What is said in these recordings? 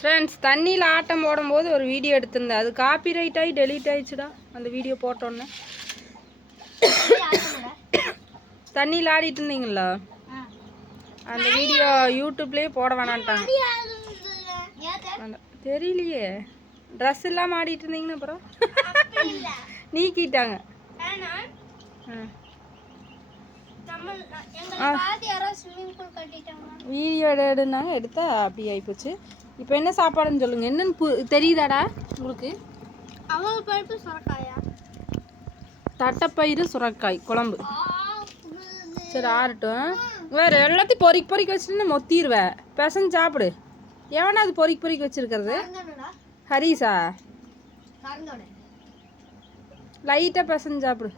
Friends தண்ணியில் ஆட்டம் போடும்போது ஒரு வீடியோ எடுத்திருந்தேன். அது காப்பிரைட் ஆகி டெலீட் ஆயிடுச்சுடா. அந்த வீடியோ போட்டோன்னே தண்ணியில் ஆடிட்டு இருந்தீங்களா? அந்த வீடியோ யூடியூப்லேயே போட வேணான்ட்டாங்க. தெரியலையே. ட்ரெஸ் இல்லாமல் ஆடிட்டு இருந்தீங்கன்னு அப்புறம் நீக்கிட்டாங்க. வீடியோ எடுனாங்க, எடுத்தா அப்படி ஆகிப்போச்சு. இப்போ என்ன சாப்பாடுன்னு சொல்லுங்க. என்னன்னு தெரியுதாடா உங்களுக்கு? அவங்கப்பருப்பு சுரக்காயா? தட்டைப்பயிறு சுரக்காய் குழம்பு. சரி ஆறட்டும். வேறு எல்லாத்தையும் பொறிக்க வச்சுட்டு மொத்திடுவேன். பெசன்னு சாப்பிடு. எவனா அது பொறிக்க வச்சிருக்கிறது? ஹரிசா? லைட்டாக பெசன்னு சாப்பிடு.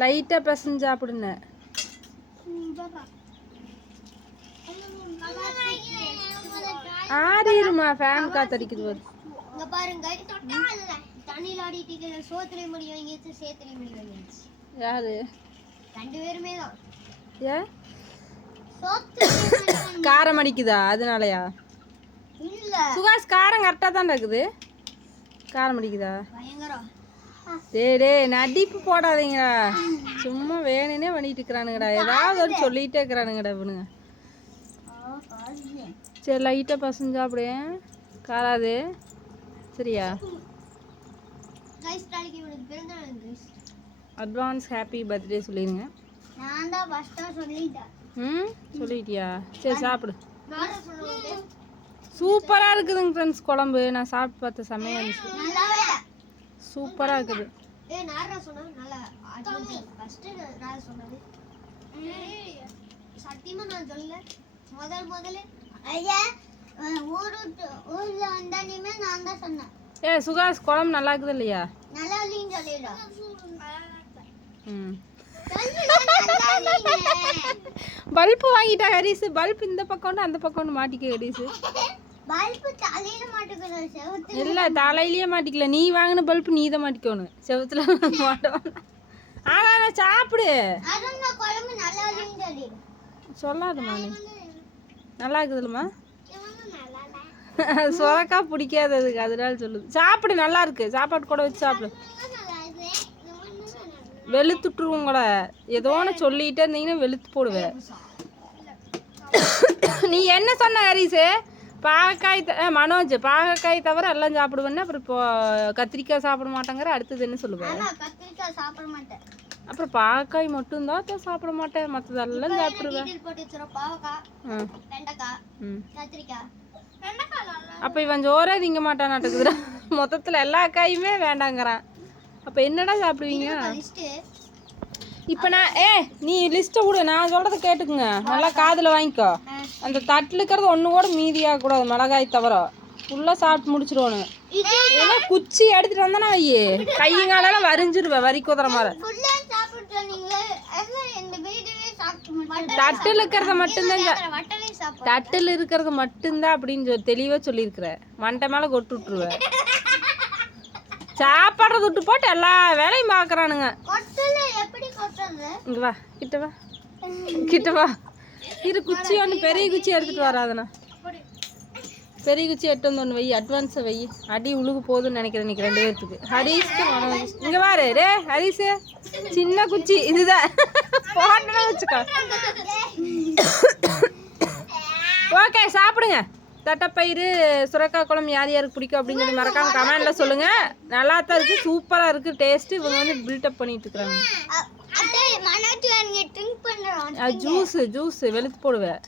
லைட்டாக பெசன்னு சாப்பிடுங்க. ஆறிடுமா, ஃபேன் காத்தடிக்குது. யாரு? ஏன் காரம் அடிக்குதா? அதனாலயா? சுகாஷ் காரம் கரெக்டாக தான் இருக்குது. காரம் அடிக்குதா? டே நடிப்பு போடாதீங்கடா. சும்மா வேணுன்னே பண்ணிட்டு இருக்கிறானுங்கடா. ஏதாவது ஒரு சொல்லிகிட்டே இருக்கிறானுங்கடா இவனுங்க. சரி லைட்டாக பசங்க சாப்பிடு. காராது சரியா? அட்வான்ஸ் ஹாப்பி பர்த்டே சொல்லிடுங்க. சொல்லிட்டியா? சரி சாப்பிடு. சூப்பராக இருக்குதுங்க ஃப்ரெண்ட்ஸ் குழம்பு. நான் சாப்பிட்டு பார்த்த செம்மையாக இருந்துச்சு. சூப்பராக இருக்குது. சுகாஷ் குழம்பு நல்லா இருக்குது இல்லையா? பல்பு வாங்கிட்டா ஹரிசு. பல்ப் இந்த பக்கம் அந்த பக்கம் மாட்டிக்க ஹரிசு. இல்ல தலையிலேயே மாட்டிக்கல. நீ வாங்கின பல்பு நீ தான் மாட்டிக்கணும். செவத்துல மாட்டோம். ஆனா சாப்பிடு. சொல்லாதம்மா நீ. நல்லா இருக்குதுல்லம்மா. சுரக்கா பிடிக்காததுக்கு அதனால சொல்லுது. சாப்பிடு, நல்லா இருக்கு. சாப்பாடு கூட வச்சு சாப்பிடு. வெளுத்துட்டுருவோம் கூட. ஏதோ ஒன்று சொல்லிகிட்டே இருந்தீங்கன்னா வெளுத்து போடுவேன். நீ என்ன சொன்ன ஹரிசு? பாகக்காய் மனோஜ் பாகக்காய் தவிர எல்லாம் சாப்பிடுவேன்னு. அப்புறம் இப்போ கத்திரிக்காய் சாப்பிட மாட்டேங்கிற. அடுத்தது என்ன சொல்லுவேன்? அப்புறம் பாகக்காய் மட்டும்தான் சாப்பிட மாட்டேன். மற்றதெல்லாம் சாப்பிடுவேன். அப்போ இவன் ஜோரே திங்க மாட்டான் நாட்டுக்குதுடா. மொத்தத்தில் எல்லா காயுமே வேண்டாங்கிறான். அப்போ என்னடா சாப்பிடுவீங்க? இப்போ நான் நீ லிஸ்ட்டை விடு. நான் சொல்கிறத கேட்டுக்குங்க. நல்லா காதில் வாங்கிக்கோ. அந்த தட்டில் இருக்கிறது ஒன்று கூட மீதியாகக்கூடாது. மிளகாய் தவிர ஃபுல்லாக சாப்பிட்டு முடிச்சிடுவோன்னு. ஏன்னா குச்சி எடுத்துகிட்டு வந்தானே ஐயே கையங்காலெல்லாம் வரிஞ்சிருவேன். வரி குதிரை மாதிரி. தட்டில் இருக்கிறத மட்டும்தான் தட்டில் இருக்கிறது மட்டும்தான் அப்படின்னு தெளிவாக சொல்லியிருக்கிறேன். மண்டை மேலே கொட்டு விட்டுருவேன். சாப்பாடுறது விட்டு போட்டு எல்லா வேலையும் பார்க்குறானுங்க. இங்கே வா, கிட்ட வா, கிட்ட வா. இரு குச்சி ஒன்று பெரிய குச்சி எடுத்துகிட்டு வராதுண்ணா. பெரிய குச்சி எடுத்து வந்து ஒன்று வை. அட்வான்ஸை வை. அடி உழுகு போகுதுன்னு நினைக்கிறேன் இன்னைக்கு 2 பேர்த்துக்கு. ஹரிஸ்க்கு இங்கே வாரு. ரே ஹரிஸு சின்ன குச்சி இதுதான் போட்டோன்னு வச்சுக்கோ. ஓகே சாப்பிடுங்க. தட்டைப்பயிறு சுரக்காய் குழம்பு யார் யாருக்கு பிடிக்கும் அப்படின்னு சொல்லி மறக்காம கமெண்ட்ல சொல்லுங்க. நல்லா தான் இருக்கு. சூப்பராக இருக்கு டேஸ்ட். இவங்க வந்து பில்டப் பண்ணிட்டு இருக்கிறாங்க. ஜூஸ் வெளுத்து போடுவேன்.